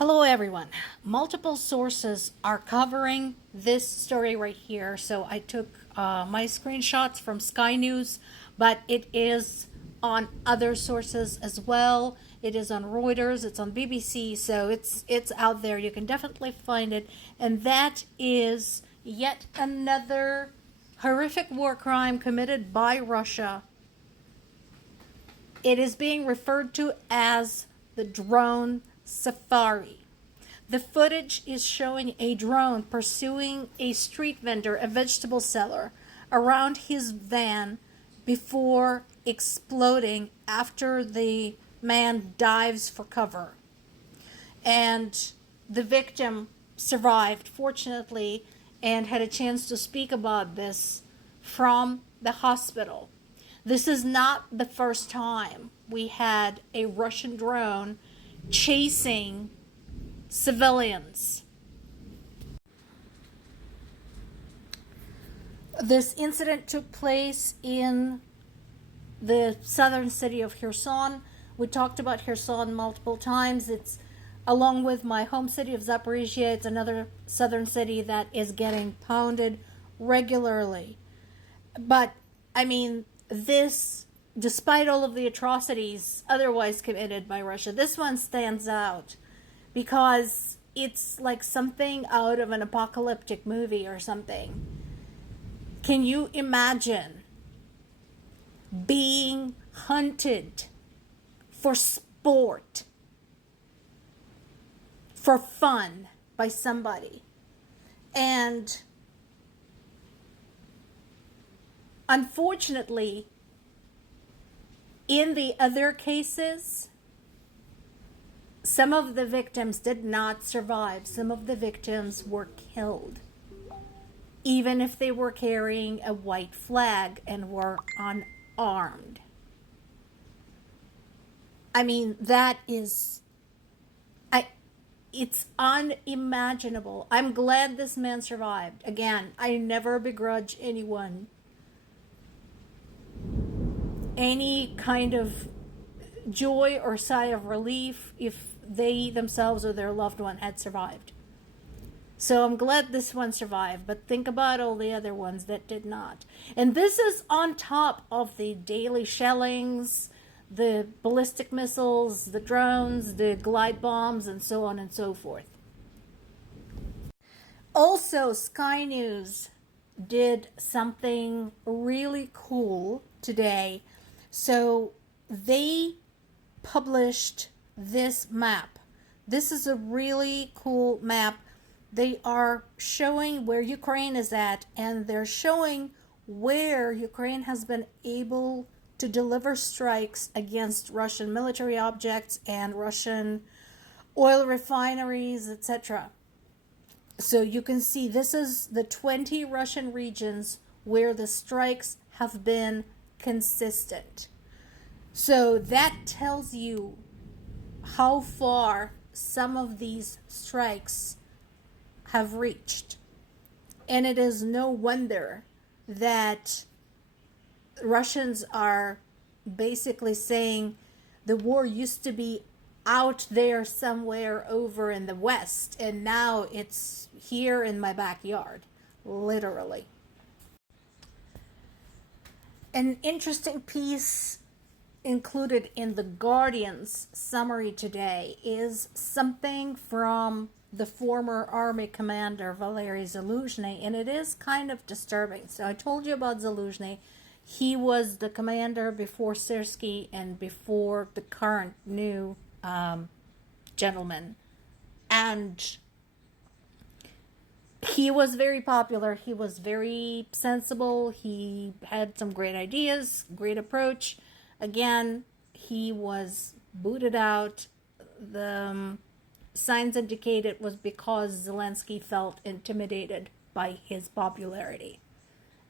Hello, everyone. Multiple sources are covering this story right here. So I took my screenshots from Sky News, but it is on other sources as well. It is on Reuters. It's on BBC. So it's out there. You can definitely find it. And that is yet another horrific war crime committed by Russia. It is being referred to as the drone safari. The footage is showing a drone pursuing a street vendor, a vegetable seller, around his van before exploding after the man dives for cover. And the victim survived, fortunately, and had a chance to speak about this from the hospital. This is not the first time we had a Russian drone chasing civilians. This incident took place in the southern city of Kherson. We talked about Kherson multiple times. It's along with my home city of Zaporizhia. It's another southern city that is getting pounded regularly. But I mean, this, despite all of the atrocities otherwise committed by Russia, this one stands out because it's like something out of an apocalyptic movie or something. Can you imagine being hunted for sport, for fun by somebody? And unfortunately, in the other cases, some of the victims did not survive. Some of the victims were killed, even if they were carrying a white flag and were unarmed. I mean, it's unimaginable. I'm glad this man survived. Again, I never begrudge anyone any kind of joy or sigh of relief if they themselves or their loved one had survived. So I'm glad this one survived, but think about all the other ones that did not. And this is on top of the daily shellings, the ballistic missiles, the drones, the glide bombs, and so on and so forth. Also, Sky News did something really cool today. So they published this map. This is a really cool map. They are showing where Ukraine is at, and they're showing where Ukraine has been able to deliver strikes against Russian military objects and Russian oil refineries, etc. So you can see this is the 20 Russian regions where the strikes have been consistent. So that tells you how far some of these strikes have reached. And it is no wonder that Russians are basically saying the war used to be out there somewhere over in the West, and now it's here in my backyard, literally. An interesting piece included in the Guardian's summary today is something from the former army commander Valery Zaluzhny, and it is kind of disturbing. So I told you about Zaluzhny. He was the commander before Syrskyi and before the current new gentleman. And he was very popular. He was very sensible. He had some great ideas, great approach. Again, he was booted out. The signs indicate it was because Zelensky felt intimidated by his popularity.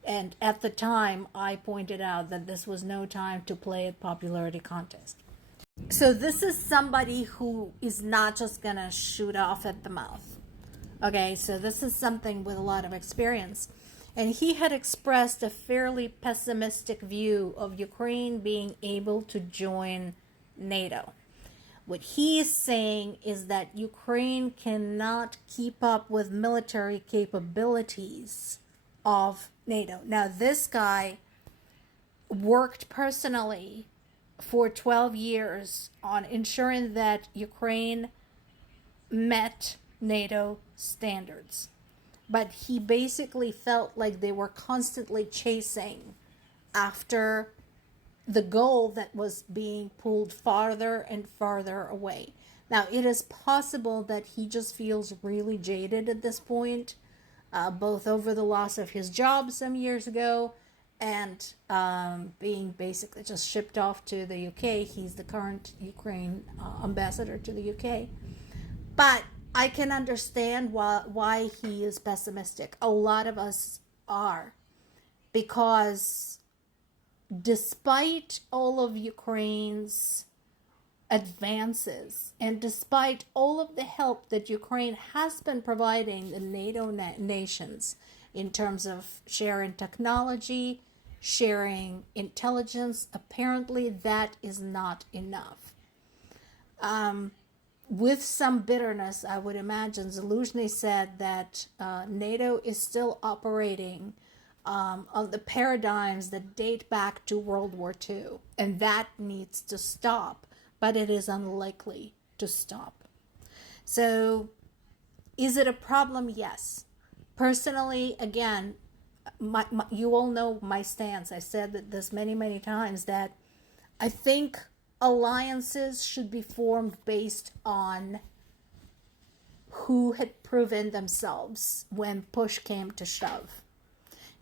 And at the time, I pointed out that this was no time to play a popularity contest. So this is somebody who is not just going to shoot off at the mouth. Okay, so this is something with a lot of experience. And he had expressed a fairly pessimistic view of Ukraine being able to join NATO. What he is saying is that Ukraine cannot keep up with military capabilities of NATO. Now, this guy worked personally for 12 years on ensuring that Ukraine met NATO standards. But he basically felt like they were constantly chasing after the goal that was being pulled farther and farther away. Now, it is possible that he just feels really jaded at this point, both over the loss of his job some years ago and being basically just shipped off to the UK. He's the current Ukraine ambassador to the UK. But I can understand why he is pessimistic. A lot of us are, because despite all of Ukraine's advances and despite all of the help that Ukraine has been providing the NATO nations in terms of sharing technology, sharing intelligence, apparently that is not enough. With some bitterness, I would imagine, Zaluzhny said that NATO is still operating of the paradigms that date back to World War II, and that needs to stop, but it is unlikely to stop. So, is it a problem? Yes. Personally, again, you all know my stance. I said this many times, that I think alliances should be formed based on who had proven themselves when push came to shove.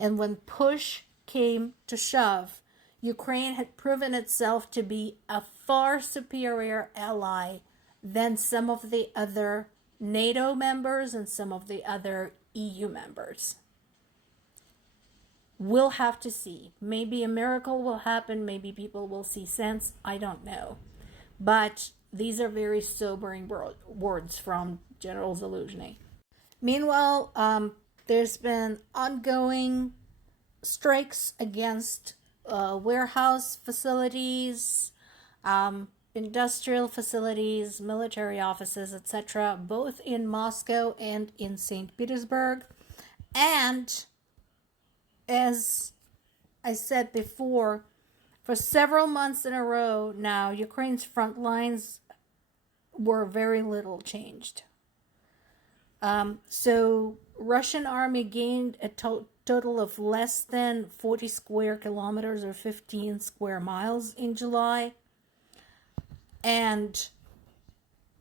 And when push came to shove, Ukraine had proven itself to be a far superior ally than some of the other NATO members and some of the other EU members. We'll have to see. Maybe a miracle will happen. Maybe people will see sense. I don't know. But these are very sobering words from General Zaluzhny. Meanwhile, there's been ongoing strikes against warehouse facilities, industrial facilities, military offices, etc., both in Moscow and in St. Petersburg. And as I said before, for several months in a row now, Ukraine's front lines were very little changed. So Russian army gained a total of less than 40 square kilometers or 15 square miles in July. And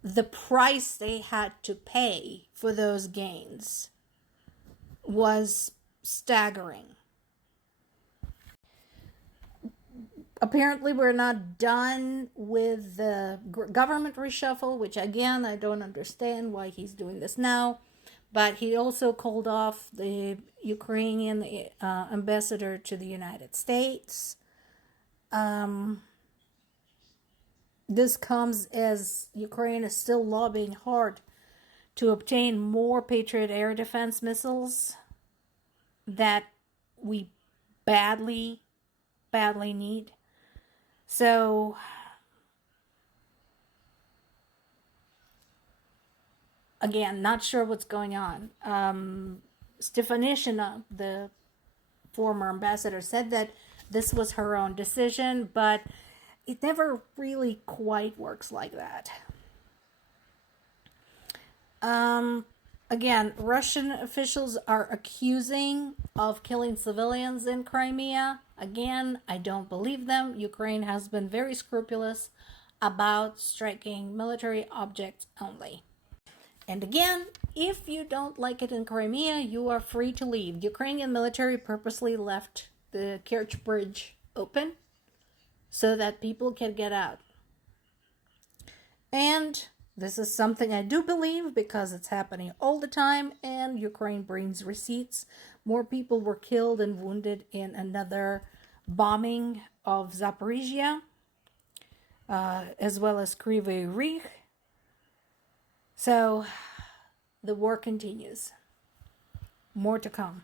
the price they had to pay for those gains was staggering. Apparently, we're not done with the government reshuffle, which again, I don't understand why he's doing this now. But he also called off the Ukrainian ambassador to the United States. This comes as Ukraine is still lobbying hard to obtain more Patriot air defense missiles that we badly need. So, again, not sure what's going on. Stefanishina, the former ambassador, said that this was her own decision, but it never really quite works like that. Again, Russian officials are accusing of killing civilians in Crimea. Again, I don't believe them. Ukraine has been very scrupulous about striking military objects only. And again, if you don't like it in Crimea, you are free to leave. The Ukrainian military purposely left the Kerch Bridge open so that people can get out. And this is something I do believe because it's happening all the time, and Ukraine brings receipts. More people were killed and wounded in another bombing of Zaporizhia, as well as Kryvyi Rih. So the war continues. More to come.